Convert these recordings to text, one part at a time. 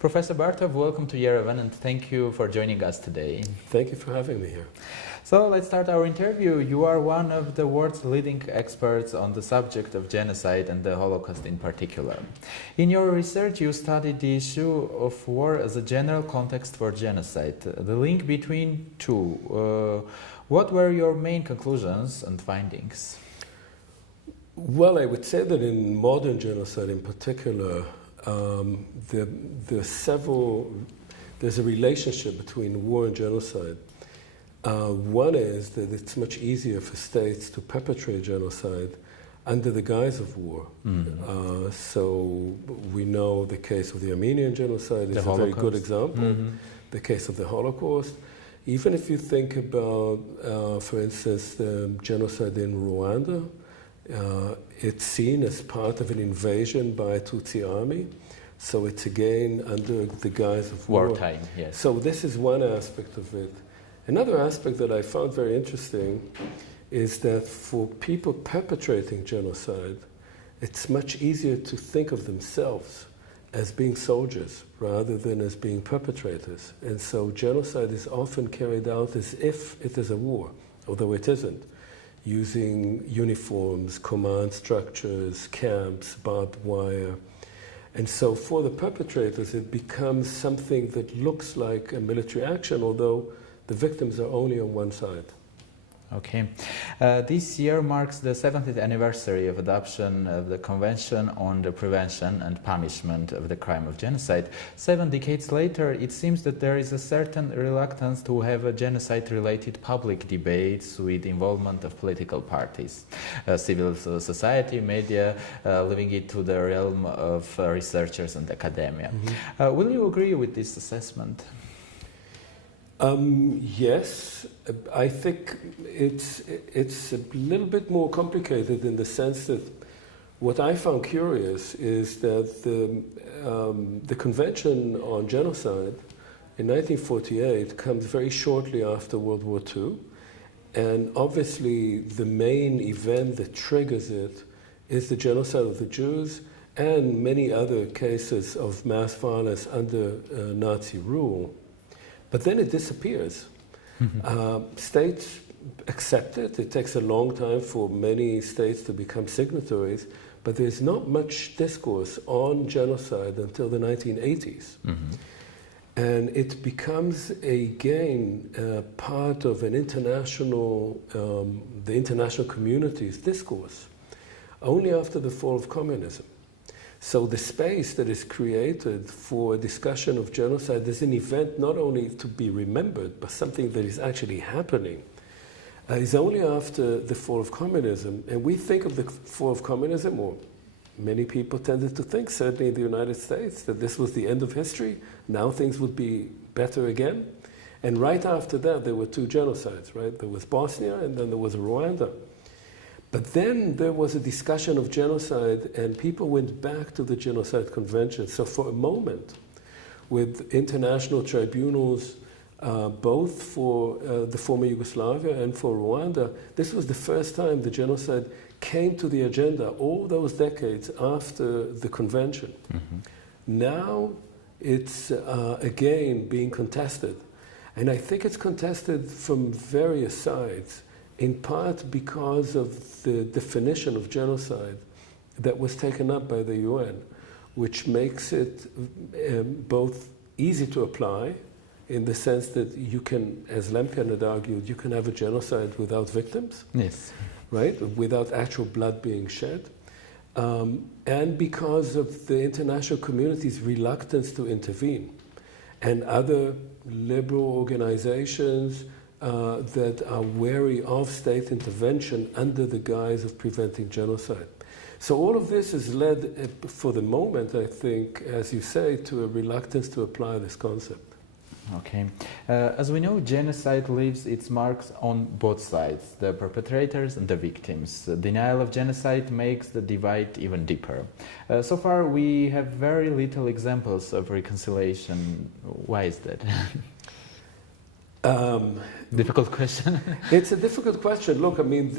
Professor Bartov, welcome to Yerevan and thank you for joining us today. Thank you for having me here. So let's start our interview. You are one of the world's leading experts on the subject of genocide and the Holocaust in particular. In your research, you studied the issue of war as a general context for genocide, the link between two. What were your main conclusions and findings? Well, I would say that in modern genocide in particular, there's a relationship between war and genocide. One is that it's much easier for states to perpetrate genocide under the guise of war. So we know the case of the Armenian genocide is a very good example. The case of the Holocaust. Even if you think about, for instance, the genocide in Rwanda, it's seen as part of an invasion by a Tutsi army. So it's again under the guise of war. Wartime, yes. So this is one aspect of it. Another aspect that I found very interesting is that for people perpetrating genocide, it's much easier to think of themselves as being soldiers rather than as being perpetrators. And so genocide is often carried out as if it is a war, although it isn't, using uniforms, command structures, camps, barbed wire. And so for the perpetrators, it becomes something that looks like a military action, although the victims are only on one side. Okay. This year marks the 70th anniversary of adoption of the Convention on the Prevention and Punishment of the Crime of Genocide. 7 decades later, it seems that there is a certain reluctance to have a genocide-related public debates with involvement of political parties, civil society, media, leaving it to the realm of researchers and academia. Will you agree with this assessment? Yes, I think it's a little bit more complicated in the sense that what I found curious is that the Convention on Genocide in 1948 comes very shortly after World War II, and obviously the main event that triggers it is the genocide of the Jews and many other cases of mass violence under Nazi rule. But then it disappears. States accept it. It takes a long time for many states to become signatories, but there's not much discourse on genocide until the 1980s. And it becomes again part of an international, the international community's discourse, only after the fall of communism. So the space that is created for a discussion of genocide is an event not only to be remembered, but something that is actually happening, is only after the fall of communism. And we think of the fall of communism, or many people tended to think, certainly in the United States, that this was the end of history. Now things would be better again. And right after that, there were two genocides, right? There was Bosnia, and then there was Rwanda. But then there was a discussion of genocide, and people went back to the Genocide Convention. So for a moment, with international tribunals, both for the former Yugoslavia and for Rwanda, this was the first time the genocide came to the agenda all those decades after the convention. Now it's again being contested. And I think it's contested from various sides, in part because of the definition of genocide that was taken up by the UN, which makes it both easy to apply, in the sense that you can, as Lemkin had argued, you can have a genocide without victims, yes, right, without actual blood being shed, and because of the international community's reluctance to intervene, and other liberal organizations that are wary of state intervention under the guise of preventing genocide. So all of this has led, for the moment, I think, as you say, to a reluctance to apply this concept. Okay. As we know, genocide leaves its marks on both sides, the perpetrators and the victims. Denial of genocide makes the divide even deeper. So far, we have very little examples of reconciliation. Why is that? Difficult question. It's a difficult question. Look, I mean,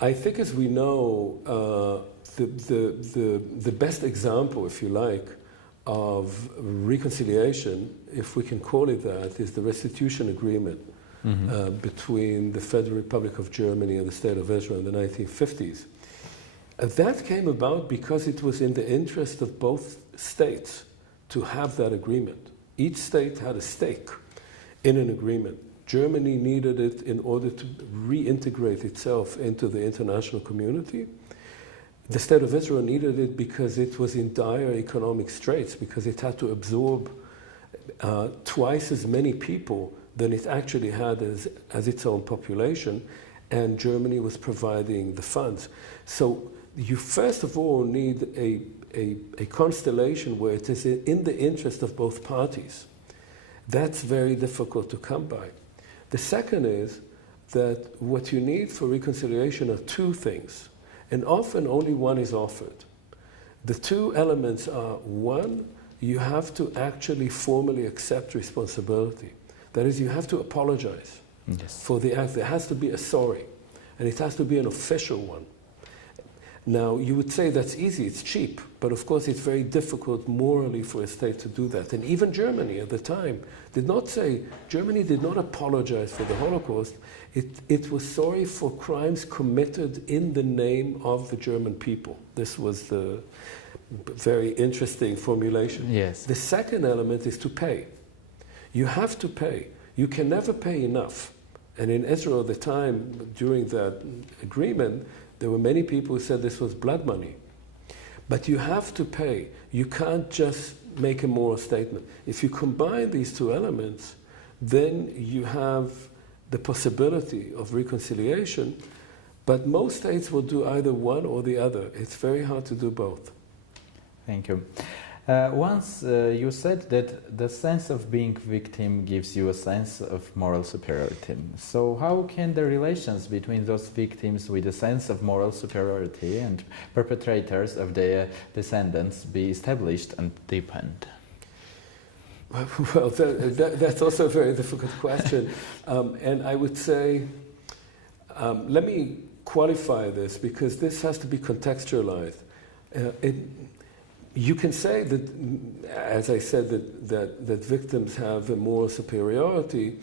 I think, as we know, the best example, if you like, of reconciliation, if we can call it that, is the restitution agreement between the Federal Republic of Germany and the State of Israel in the 1950s. That came about because it was in the interest of both states to have that agreement. Each state had a stake in an agreement. Germany needed it in order to reintegrate itself into the international community. The State of Israel needed it because it was in dire economic straits, because it had to absorb twice as many people than it actually had as its own population, and Germany was providing the funds. So you first of all need a constellation where it is in the interest of both parties. That's very difficult to come by. The second is that what you need for reconciliation are two things, and often only one is offered. The two elements are, one, you have to actually formally accept responsibility. That is, you have to apologize for the act. There has to be a sorry, and it has to be an official one. Now, you would say that's easy, it's cheap, but of course it's very difficult morally for a state to do that. And even Germany at the time Germany did not apologize for the Holocaust. It was sorry for crimes committed in the name of the German people. This was the very interesting formulation. Yes. The second element is to pay. You have to pay. You can never pay enough. And in Israel at the time, during that agreement, there were many people who said this was blood money. But you have to pay. You can't just make a moral statement. If you combine these two elements, then you have the possibility of reconciliation. But most states will do either one or the other. It's very hard to do both. Thank you. Once you said that the sense of being victim gives you a sense of moral superiority. So how can the relations between those victims with a sense of moral superiority and perpetrators of their descendants be established and deepened? Well, that's also a very difficult question. And I would say, let me qualify this, because this has to be contextualized. You can say that, as I said, that victims have a moral superiority,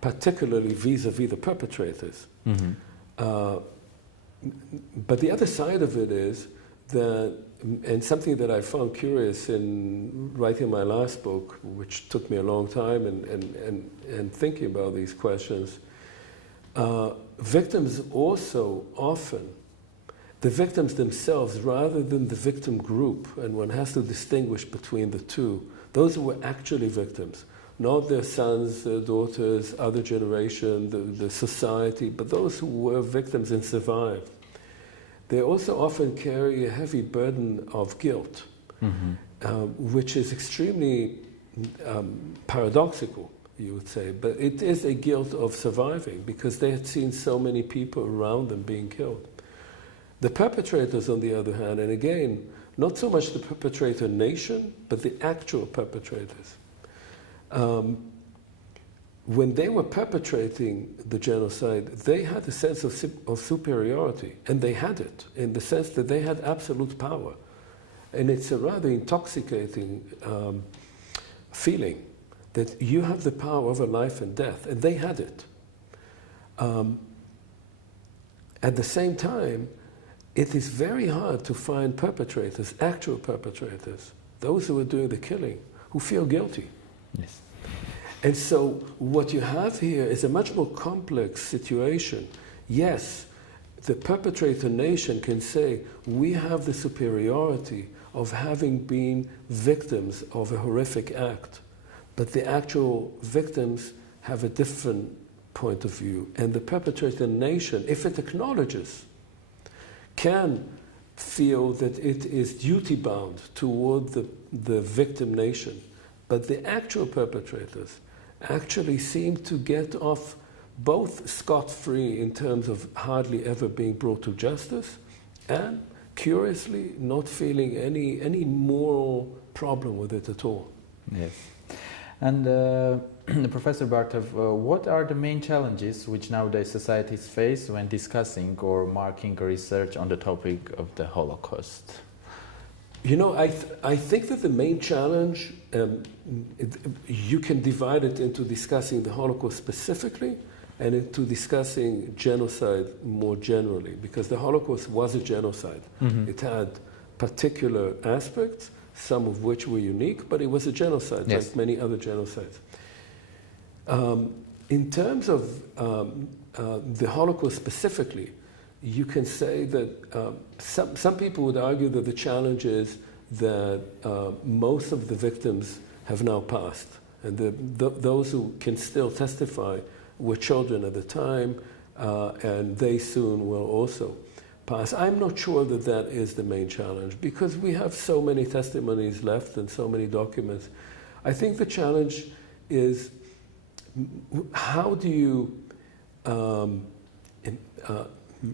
particularly vis-a-vis the perpetrators. But the other side of it is that, and something that I found curious in writing my last book, which took me a long time and thinking about these questions, victims also often, the victims themselves, rather than the victim group, and one has to distinguish between the two, those who were actually victims, not their sons, their daughters, other generation, the society, but those who were victims and survived. They also often carry a heavy burden of guilt, which is extremely paradoxical, you would say, but it is a guilt of surviving because they had seen so many people around them being killed. The perpetrators, on the other hand, and again, not so much the perpetrator nation, but the actual perpetrators. When they were perpetrating the genocide, they had a sense of superiority, and they had it in the sense that they had absolute power. And it's a rather intoxicating feeling that you have the power over life and death, and they had it. At the same time, it is very hard to find perpetrators, actual perpetrators, those who are doing the killing, who feel guilty. Yes. And so what you have here is a much more complex situation. Yes, the perpetrator nation can say, we have the superiority of having been victims of a horrific act, but the actual victims have a different point of view. And the perpetrator nation, if it acknowledges, can feel that it is duty-bound toward the victim nation. But the actual perpetrators actually seem to get off both scot-free in terms of hardly ever being brought to justice, and curiously not feeling any moral problem with it at all. Yes. And Professor Bartov, what are the main challenges which nowadays societies face when discussing or marking research on the topic of the Holocaust? You know, I think that the main challenge, you can divide it into discussing the Holocaust specifically and into discussing genocide more generally, because the Holocaust was a genocide. Mm-hmm. It had particular aspects, some of which were unique, but it was a genocide, yes, like many other genocides. In terms of the Holocaust specifically, you can say that some people would argue that the challenge is that most of the victims have now passed, and those who can still testify were children at the time, and they soon will also pass. I'm not sure that that is the main challenge, because we have so many testimonies left and so many documents. I think the challenge is, how do you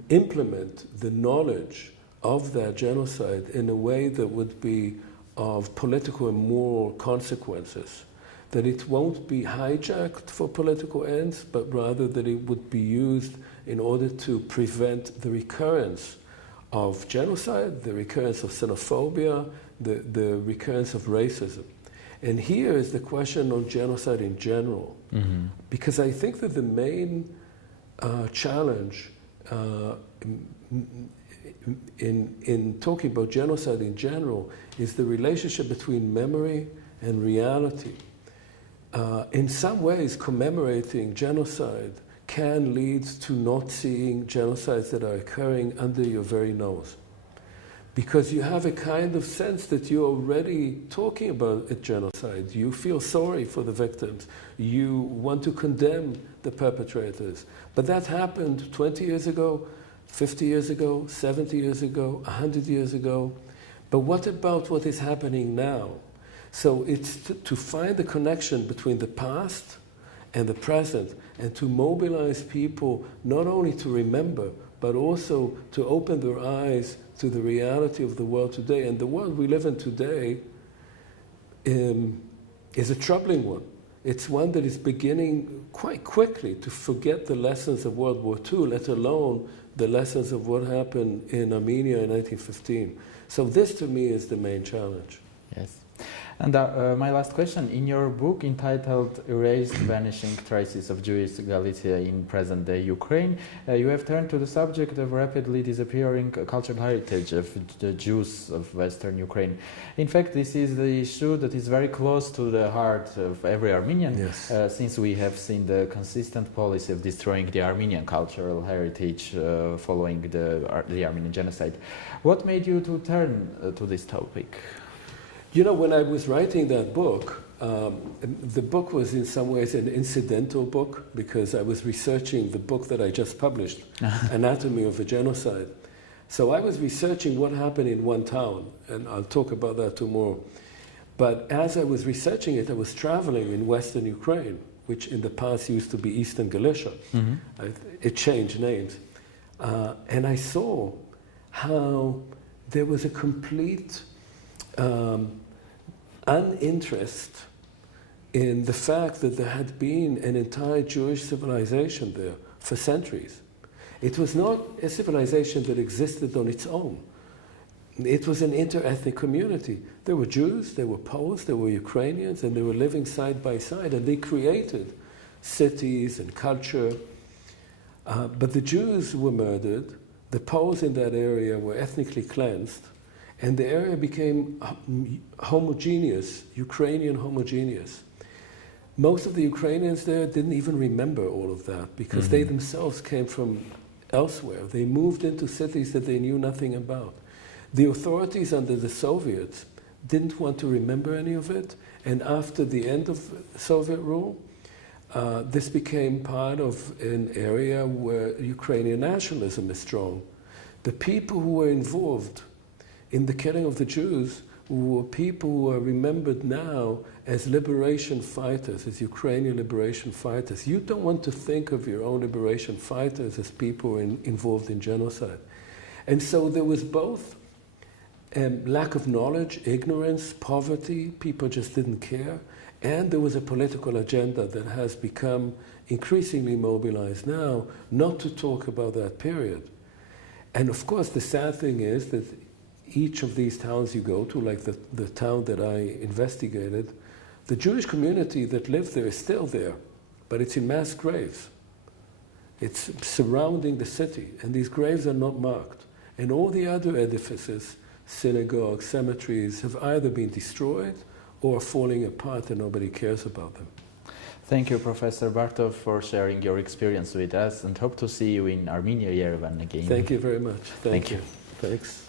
implement the knowledge of that genocide in a way that would be of political and moral consequences, that it won't be hijacked for political ends, but rather that it would be used in order to prevent the recurrence of genocide, the recurrence of xenophobia, the recurrence of racism. And here is the question on genocide in general, mm-hmm, because I think that the main challenge in talking about genocide in general is the relationship between memory and reality. In some ways, commemorating genocide can lead to not seeing genocides that are occurring under your very nose, because you have a kind of sense that you're already talking about a genocide. You feel sorry for the victims. You want to condemn the perpetrators. But that happened 20 years ago, 50 years ago, 70 years ago, 100 years ago. But what about what is happening now? So it's to find the connection between the past and the present, and to mobilize people not only to remember, but also to open their eyes to the reality of the world today. And the world we live in today is a troubling one. It's one that is beginning quite quickly to forget the lessons of World War II, let alone the lessons of what happened in Armenia in 1915. So this, to me, is the main challenge. yes. And my last question, in your book entitled Erased, Vanishing Traces of Jewish Galicia in Present-Day Ukraine, you have turned to the subject of rapidly disappearing cultural heritage of the Jews of Western Ukraine. In fact, this is the issue that is very close to the heart of every Armenian, Yes. Since we have seen the consistent policy of destroying the Armenian cultural heritage following the Armenian genocide. What made you to turn to this topic? You know, when I was writing that book, the book was in some ways an incidental book, because I was researching the book that I just published, Anatomy of a Genocide. So I was researching what happened in one town, and I'll talk about that tomorrow. But as I was researching it, I was traveling in Western Ukraine, which in the past used to be Eastern Galicia. Mm-hmm. It changed names. And I saw how there was a complete uninterest in the fact that there had been an entire Jewish civilization there for centuries. It was not a civilization that existed on its own. It was an inter-ethnic community. There were Jews, there were Poles, there were Ukrainians, and they were living side by side, and they created cities and culture. But the Jews were murdered, the Poles in that area were ethnically cleansed, and the area became homogeneous, Ukrainian homogeneous. Most of the Ukrainians there didn't even remember all of that, because they themselves came from elsewhere. They moved into cities that they knew nothing about. The authorities under the Soviets didn't want to remember any of it, and after the end of Soviet rule, this became part of an area where Ukrainian nationalism is strong. The people who were involved in the killing of the Jews were people who are remembered now as liberation fighters, as Ukrainian liberation fighters. You don't want to think of your own liberation fighters as people involved in genocide. And so there was both lack of knowledge, ignorance, poverty, people just didn't care, and there was a political agenda that has become increasingly mobilized now not to talk about that period. And of course the sad thing is that each of these towns you go to, like the town that I investigated, the Jewish community that lived there is still there, but it's in mass graves. It's surrounding the city, and these graves are not marked. And all the other edifices, synagogues, cemeteries, have either been destroyed or falling apart and nobody cares about them. Thank you, Professor Bartov, for sharing your experience with us, and hope to see you in Armenia, Yerevan again. Thank you very much. Thank you. Thanks.